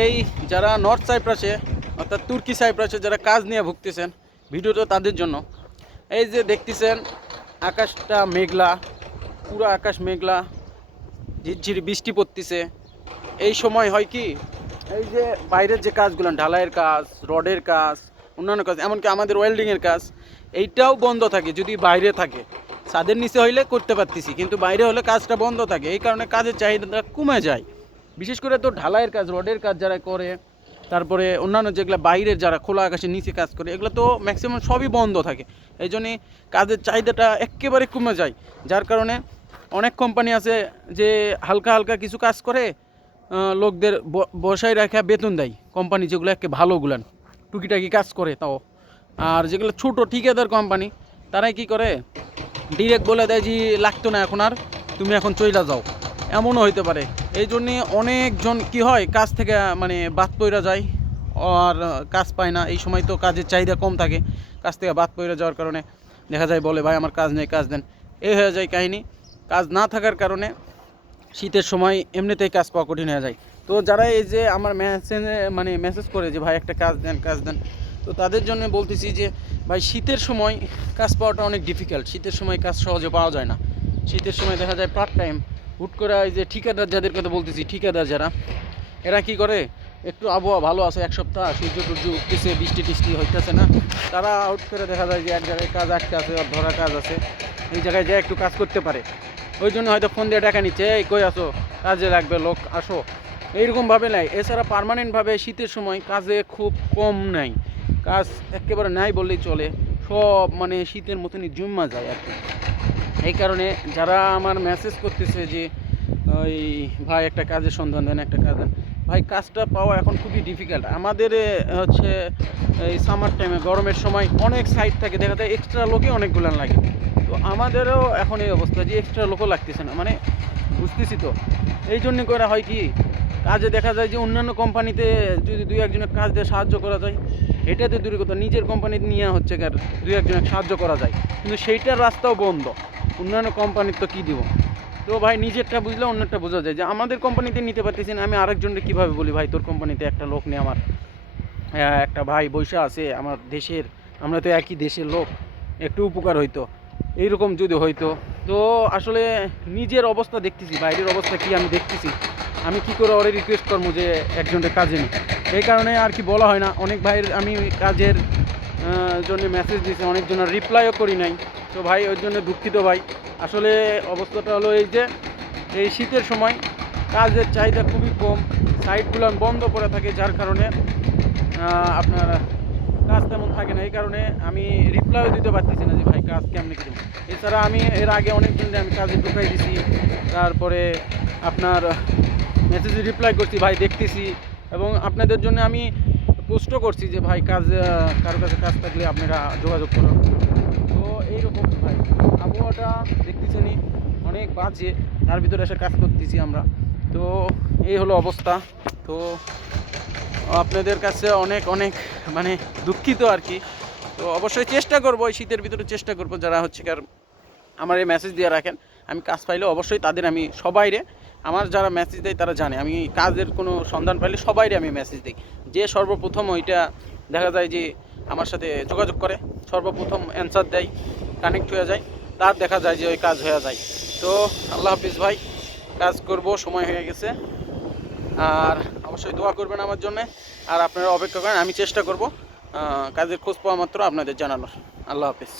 এই যারা নর্থ সাইপ্রাসে অর্থাৎ তুর্কি সাইপ্রাসে যারা কাজ নিয়ে ভুগতেছেন, ভিডিওটা তাদের জন্য। এই যে দেখতেছেন আকাশটা মেঘলা, পুরো আকাশ মেঘলা, ঝিরঝিরি বৃষ্টি পড়তেছে। এই সময় হয় কি, এই যে বাইরের যে কাজগুলো, ঢালাইয়ের কাজ, রডের কাজ, অন্যান্য কাজ, এমনকি আমাদের ওয়েল্ডিংয়ের কাজ, এইটাও বন্ধ থাকে যদি বাইরে থাকে। ছাদের নিচে হইলে করতে পারতেছি, কিন্তু বাইরে হলে কাজটা বন্ধ থাকে। এই কারণে কাজের চাহিদাটা কমে যায়। বিশেষ করে তো ঢালাইয়ের কাজ, রডের কাজ যারা করে, তারপরে অন্যান্য যেগুলো বাইরের যারা খোলা আকাশের নিচে কাজ করে, এগুলো তো ম্যাক্সিমাম সবই বন্ধ থাকে। এই জন্যই কাজের চাহিদাটা একেবারে কমে যায়। যার কারণে অনেক কোম্পানি আছে যে হালকা হালকা কিছু কাজ করে লোকদের বসায় রাখা বেতন দেয়। কোম্পানি যেগুলো একে ভালোগুলান টুকিটাকি কাজ করে তাও। আর যেগুলো ছোটো ঠিকাদার কোম্পানি, তারাই কি করে, ডিরেক্ট বলে দেয় যে লাগতো না এখন আর, তুমি এখন চইলা যাও। এমনও হইতে পারে। এই জন্যে অনেকজন কি হয়, কাজ থেকে মানে বাদ পইরা যায় আর কাজ পায় না। এই সময় তো কাজের চাহিদা কম থাকে, কাজ থেকে বাদ পইরা যাওয়ার কারণে দেখা যায় বলে ভাই আমার কাজ নেই, কাজ দেন। এই হয়ে যায় কাহিনি। কাজ না থাকার কারণে শীতের সময় এমনিতেই কাজ পাওয়া কঠিন হয়ে যায়। তো যারা এই যে আমার মেসেজ করে যে ভাই একটা কাজ দেন, কাজ দেন, তো তাদের জন্য বলতেছি যে ভাই শীতের সময় কাজ পাওয়াটা অনেক ডিফিকাল্ট। শীতের সময় কাজ সহজে পাওয়া যায় না। শীতের সময় দেখা যায় পার্ট টাইম হুট করে এই যে ঠিকাদার যাদের কথা বলতেছি, ঠিকাদার যারা, এরা কি করে, একটু আবহাওয়া ভালো আছে, এক সপ্তাহ সূর্য টুর্য উঠতেছে, বৃষ্টি টিষ্টি হইতেছে না, তারা হুট করে দেখা যায় যে এক জায়গায় কাজ আটকে আছে, ধরা কাজ আছে, এই জায়গায় যায় একটু কাজ করতে পারে। ওই জন্য হয়তো ফোন দিয়ে টাকা নিচ্ছে, এই কই আসো, কাজে লাগবে লোক, আসো, এইরকমভাবে নেয়। এছাড়া পার্মানেন্টভাবে শীতের সময় কাজে খুব কম নেয়, কাজ একেবারে নাই বললেই চলে। সব মানে শীতের মতনই জুম্মা যায় আর কি। এই কারণে যারা আমার মেসেজ করতেছে যে ওই ভাই একটা কাজের সন্ধান দেন, একটা কাজ দেন, ভাই কাজটা পাওয়া এখন খুবই ডিফিকাল্ট। আমাদের হচ্ছে এই সামার টাইমে, গরমের সময় অনেক সাইট থাকে, দেখা যায় এক্সট্রা লোকই অনেকগুলান লাগে। তো আমাদেরও এখন এই অবস্থা যে এক্সট্রা লোকও লাগতেছে না, মানে বুঝতেছি তো। এই জন্যে করে হয় কি, কাজে দেখা যায় যে অন্যান্য কোম্পানিতে যদি দুই একজনের কাজ দিয়ে সাহায্য করা যায়, এটাতে দূরের কথা, নিজের কোম্পানিতে নিয়ে হচ্ছে কার দুই একজনের সাহায্য করা যায়, কিন্তু সেইটার রাস্তাও বন্ধ। অন্যান্য কোম্পানির তো কী দিব। তো ভাই নিজেরটা বুঝলে অন্যটা বোঝা যায়, যে আমাদের কোম্পানিতে নিতে পারতেছি না, আমি আরেকজনকে কীভাবে বলি ভাই তোর কোম্পানিতে একটা লোক নিয়ে, আমার একটা ভাই বৈশা আছে আমার দেশের, আমরা তো একই দেশের লোক, একটু উপকার হইতো। এইরকম যদি হইতো। তো আসলে নিজের অবস্থা দেখতেছি, বাইরের অবস্থা কি আমি দেখতেছি, আমি কি করে ওরে রিকোয়েস্ট করবো যে একজনের কাজে নিই। এই কারণে আর কি বলা হয় না। অনেক ভাইয়ের আমি কাজের জন্য মেসেজ দিয়েছি, অনেকজনের রিপ্লাইও করি নাই। তো ভাই ওই জন্য দুঃখিত ভাই। আসলে অবস্থাটা হলো এই যে এই শীতের সময় কাজের চাহিদা খুবই কম, সাইটগুলো বন্ধ করে থাকে, যার কারণে আপনার কাজ তেমন থাকে না। এই কারণে আমি রিপ্লাইও দিতে পারতেছি না যে ভাই কাজ কেমনি কী। এছাড়া আমি এর আগে অনেকজনকে আমি কাজে ঢুকাই দিছি, তারপরে আপনার মেসেজে রিপ্লাই করছি ভাই দেখতেছি, এবং আপনাদের জন্য আমি পোস্টও করছি যে ভাই কাজ, কারো কাছে কাজ থাকলে আপনারা যোগাযোগ করুন। তো এইরকম ভাই আবহাওয়াটা দেখতেছেনই অনেক বাজে, তার ভিতরে এসে কাজ করতেছি আমরা। তো এই হলো অবস্থা। তো আপনাদের কাছে অনেক অনেক মানে দুঃখিত আর কি। তো অবশ্যই চেষ্টা করবো, এই শীতের ভিতরে চেষ্টা করবো, যারা হচ্ছে কার আমার এই মেসেজ দিয়ে রাখেন, আমি কাজ পাইলে অবশ্যই তাদের আমি সবাইরে, আমার যারা মেসেজ দেয় তারা জানে আমি কাজের কোনো সন্ধান পাইলে সবাইরে আমি মেসেজ দিই। যে সর্বপ্রথম ওইটা দেখা যায় যে আমার সাথে যোগাযোগ করে, সর্বপ্রথম অ্যান্সার দেয়, কানেক্ট হয়ে যায়, তার দেখা যায় যে ওই কাজ হয়ে যায়। তো আল্লাহ হাফিজ ভাই, কাজ করব, সময় হয়ে গেছে। আর অবশ্যই দোয়া করবেন আমার জন্যে। আর আপনারা অপেক্ষা করেন, আমি চেষ্টা করব কাজের খোঁজ পাওয়া মাত্র আপনাদের জানানোর। আল্লাহ হাফিজ।